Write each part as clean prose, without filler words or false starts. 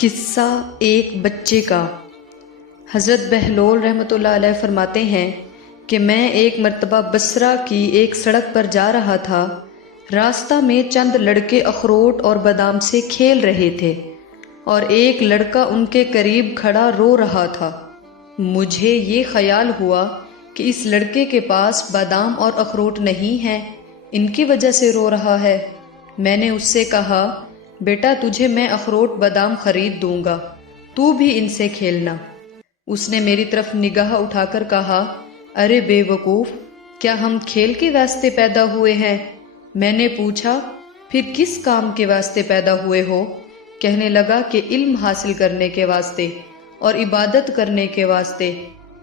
قصہ ایک بچے کا۔ حضرت بہلول رحمۃ اللہ علیہ فرماتے ہیں کہ میں ایک مرتبہ بصرہ کی ایک سڑک پر جا رہا تھا۔ راستہ میں چند لڑکے اخروٹ اور بادام سے کھیل رہے تھے اور ایک لڑکا ان کے قریب کھڑا رو رہا تھا۔ مجھے یہ خیال ہوا کہ اس لڑکے کے پاس بادام اور اخروٹ نہیں ہیں، ان کی وجہ سے رو رہا ہے۔ میں نے اس سے کہا، بیٹا تجھے میں اخروٹ بادام خرید دوں گا، تو بھی ان سے کھیلنا۔ اس نے میری طرف نگاہ اٹھا کر کہا، ارے بے وقوف، کیا ہم کھیل کے واسطے پیدا ہوئے ہیں؟ میں نے پوچھا، پھر کس کام کے واسطے پیدا ہوئے ہو؟ کہنے لگا کہ علم حاصل کرنے کے واسطے اور عبادت کرنے کے واسطے۔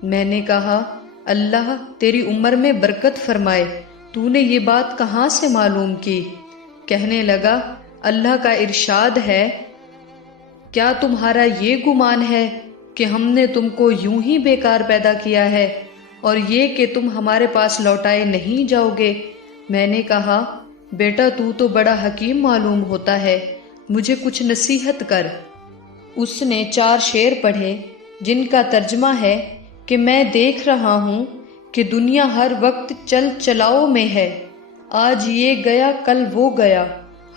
میں نے کہا، اللہ تیری عمر میں برکت فرمائے، تو نے یہ بات کہاں سے معلوم کی؟ کہنے لگا، اللہ کا ارشاد ہے، کیا تمہارا یہ گمان ہے کہ ہم نے تم کو یوں ہی بیکار پیدا کیا ہے اور یہ کہ تم ہمارے پاس لوٹائے نہیں جاؤ گے؟ میں نے کہا، بیٹا تو بڑا حکیم معلوم ہوتا ہے، مجھے کچھ نصیحت کر۔ اس نے 4 شعر پڑھے جن کا ترجمہ ہے کہ میں دیکھ رہا ہوں کہ دنیا ہر وقت چل چلاؤ میں ہے، آج یہ گیا کل وہ گیا،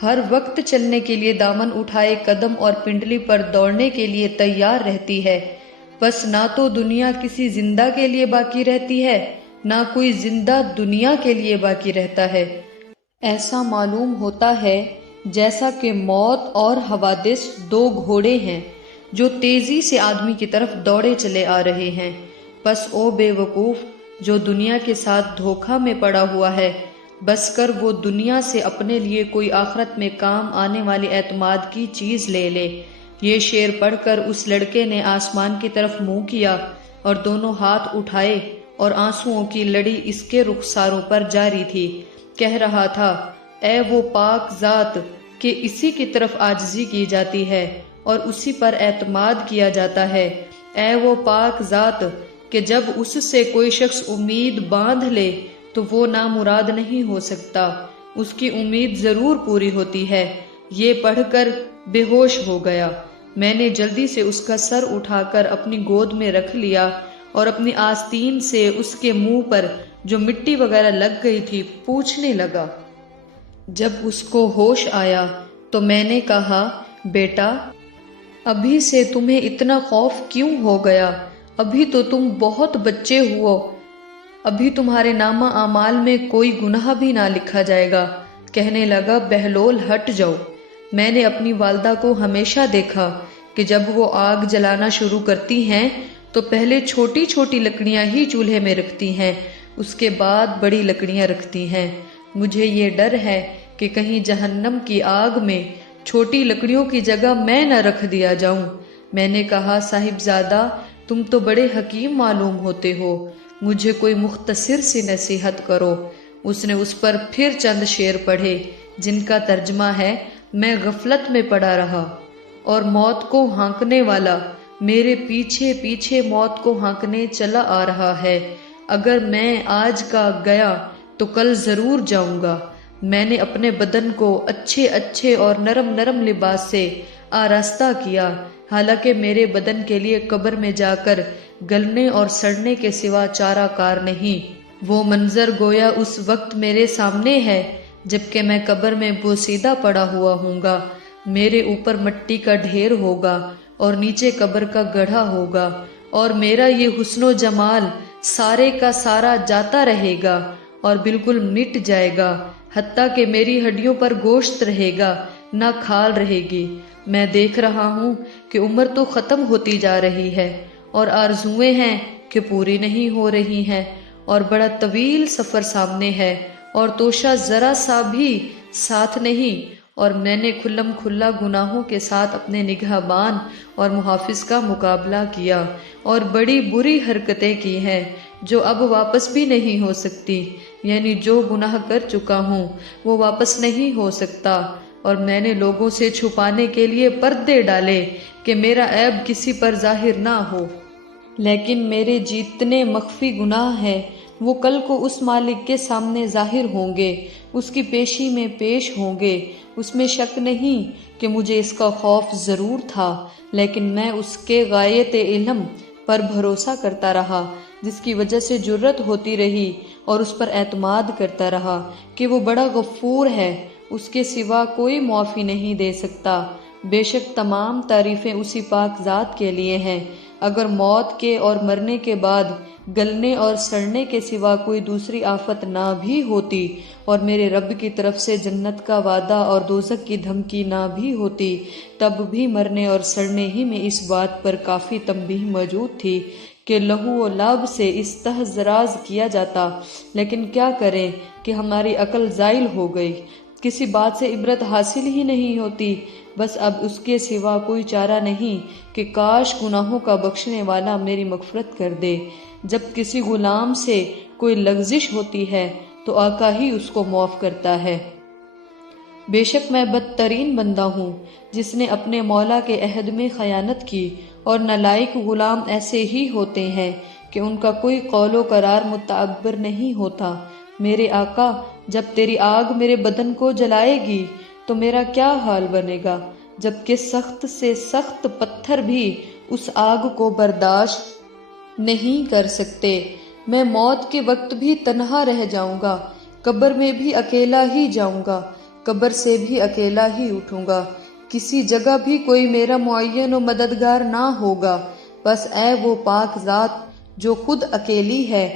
ہر وقت چلنے کے لیے دامن اٹھائے قدم اور پنڈلی پر دوڑنے کے لیے تیار رہتی ہے، بس نہ تو دنیا کسی زندہ کے لیے باقی رہتی ہے، نہ کوئی زندہ دنیا کے لیے باقی رہتا ہے۔ ایسا معلوم ہوتا ہے جیسا کہ موت اور حوادث 2 گھوڑے ہیں جو تیزی سے آدمی کی طرف دوڑے چلے آ رہے ہیں۔ بس او بے وقوف، جو دنیا کے ساتھ دھوکہ میں پڑا ہوا ہے، بس کر وہ دنیا سے اپنے لیے کوئی آخرت میں کام آنے والی اعتماد کی چیز لے لے۔ یہ شعر پڑھ کر اس لڑکے نے آسمان کی طرف منہ کیا اور دونوں ہاتھ اٹھائے اور آنسوؤں کی لڑی اس کے رخساروں پر جاری تھی۔ کہہ رہا تھا، اے وہ پاک ذات کہ اسی کی طرف عاجزی کی جاتی ہے اور اسی پر اعتماد کیا جاتا ہے۔ اے وہ پاک ذات کہ جب اس سے کوئی شخص امید باندھ لے تو وہ نامراد نہیں ہو سکتا، اس کی امید ضرور پوری ہوتی ہے۔ یہ پڑھ کر بے ہوش ہو گیا۔ میں نے جلدی سے اس کا سر اٹھا کر اپنی گود میں رکھ لیا اور اپنی آستین سے اس کے منہ پر جو مٹی وغیرہ لگ گئی تھی پوچھنے لگا۔ جب اس کو ہوش آیا تو میں نے کہا، بیٹا ابھی سے تمہیں اتنا خوف کیوں ہو گیا؟ ابھی تو تم بہت بچے ہو، ابھی تمہارے نامہ اعمال میں کوئی گناہ بھی نہ لکھا جائے گا۔ کہنے لگا، بہلول ہٹ جاؤ۔ میں نے اپنی والدہ کو ہمیشہ دیکھا کہ جب وہ آگ جلانا شروع کرتی ہیں تو پہلے چھوٹی چھوٹی لکڑیاں ہی چولہے میں رکھتی ہیں، اس کے بعد بڑی لکڑیاں رکھتی ہیں۔ مجھے یہ ڈر ہے کہ کہیں جہنم کی آگ میں چھوٹی لکڑیوں کی جگہ میں نہ رکھ دیا جاؤں۔ میں نے کہا، صاحبزادہ تم تو بڑے حکیم معلوم ہوتے ہو، مجھے کوئی مختصر سی نصیحت کرو۔ اس نے اس پر پھر چند شعر پڑھے جن کا ترجمہ ہے، میں غفلت میں پڑا رہا اور موت کو ہانکنے والا میرے پیچھے پیچھے موت کو ہانکنے چلا آ رہا ہے۔ اگر میں آج کا گیا تو کل ضرور جاؤں گا۔ میں نے اپنے بدن کو اچھے اچھے اور نرم نرم لباس سے آراستہ کیا، حالانکہ میرے بدن کے لیے قبر میں جا کر گلنے اور سڑنے کے سوا چارہ کار نہیں۔ وہ منظر گویا اس وقت میرے سامنے ہے جبکہ میں قبر میں بوسیدہ پڑا ہوا ہوں گا۔ میرے اوپر مٹی کا ڈھیر ہوگا اور نیچے قبر کا گڑھا ہوگا، اور میرا یہ حسن و جمال سارے کا سارا جاتا رہے گا اور بالکل مٹ جائے گا، حتیٰ کہ میری ہڈیوں پر گوشت رہے گا نہ کھال رہے گی۔ میں دیکھ رہا ہوں کہ عمر تو ختم ہوتی جا رہی ہے اور آرزوئیں ہیں کہ پوری نہیں ہو رہی ہیں، اور بڑا طویل سفر سامنے ہے اور توشہ ذرا سا بھی ساتھ نہیں، اور میں نے کھلم کھلا گناہوں کے ساتھ اپنے نگہبان اور محافظ کا مقابلہ کیا اور بڑی بری حرکتیں کی ہیں جو اب واپس بھی نہیں ہو سکتی، یعنی جو گناہ کر چکا ہوں وہ واپس نہیں ہو سکتا، اور میں نے لوگوں سے چھپانے کے لیے پردے ڈالے کہ میرا عیب کسی پر ظاہر نہ ہو، لیکن میرے جتنے مخفی گناہ ہیں وہ کل کو اس مالک کے سامنے ظاہر ہوں گے، اس کی پیشی میں پیش ہوں گے۔ اس میں شک نہیں کہ مجھے اس کا خوف ضرور تھا، لیکن میں اس کے غایت علم پر بھروسہ کرتا رہا، جس کی وجہ سے جرت ہوتی رہی، اور اس پر اعتماد کرتا رہا کہ وہ بڑا غفور ہے، اس کے سوا کوئی معافی نہیں دے سکتا۔ بے شک تمام تعریفیں اسی پاک ذات کے لیے ہیں۔ اگر موت کے اور مرنے کے بعد گلنے اور سڑنے کے سوا کوئی دوسری آفت نہ بھی ہوتی، اور میرے رب کی طرف سے جنت کا وعدہ اور دوزخ کی دھمکی نہ بھی ہوتی، تب بھی مرنے اور سڑنے ہی میں اس بات پر کافی تنبیہ موجود تھی کہ لہو و لعب سے استحضراز کیا جاتا، لیکن کیا کریں کہ ہماری عقل زائل ہو گئی، کسی بات سے عبرت حاصل ہی نہیں ہوتی۔ بس اب اس کے سوا کوئی چارہ نہیں کہ کاش گناہوں کا بخشنے والا میری مغفرت کر دے۔ جب کسی غلام سے کوئی لغزش ہوتی ہے تو آقا ہی اس کو معاف کرتا ہے۔ بے شک میں بدترین بندہ ہوں جس نے اپنے مولا کے عہد میں خیانت کی، اور نالائق غلام ایسے ہی ہوتے ہیں کہ ان کا کوئی قول و قرار متعبر نہیں ہوتا۔ میرے آقا، جب تیری آگ میرے بدن کو جلائے گی تو میرا کیا حال بنے گا، جبکہ سخت سے سخت پتھر بھی اس آگ کو برداشت نہیں کر سکتے۔ میں موت کے وقت بھی تنہا رہ جاؤں گا، قبر میں بھی اکیلا ہی جاؤں گا، قبر سے بھی اکیلا ہی اٹھوں گا، کسی جگہ بھی کوئی میرا معین و مددگار نہ ہوگا۔ بس اے وہ پاک ذات جو خود اکیلی ہے،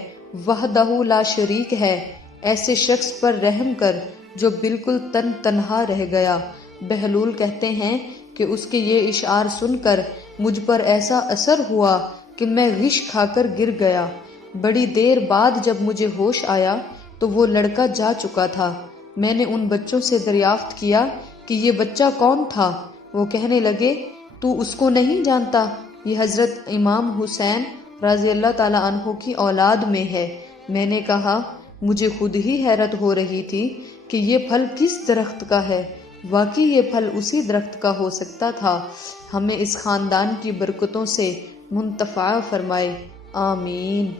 وحدہ لا شریک ہے، ایسے شخص پر رحم کر جو بالکل تنہا رہ گیا۔ بہلول کہتے ہیں کہ اس کے یہ اشعار سن کر مجھ پر ایسا اثر ہوا کہ میں غش کھا کر گر گیا۔ بڑی دیر بعد جب مجھے ہوش آیا تو وہ لڑکا جا چکا تھا۔ میں نے ان بچوں سے دریافت کیا کہ یہ بچہ کون تھا؟ وہ کہنے لگے، تو اس کو نہیں جانتا؟ یہ حضرت امام حسین رضی اللہ تعالیٰ عنہ کی اولاد میں ہے۔ میں نے کہا، مجھے خود ہی حیرت ہو رہی تھی کہ یہ پھل کس درخت کا ہے۔ واقعی یہ پھل اسی درخت کا ہو سکتا تھا۔ ہمیں اس خاندان کی برکتوں سے منتفع فرمائے، آمین۔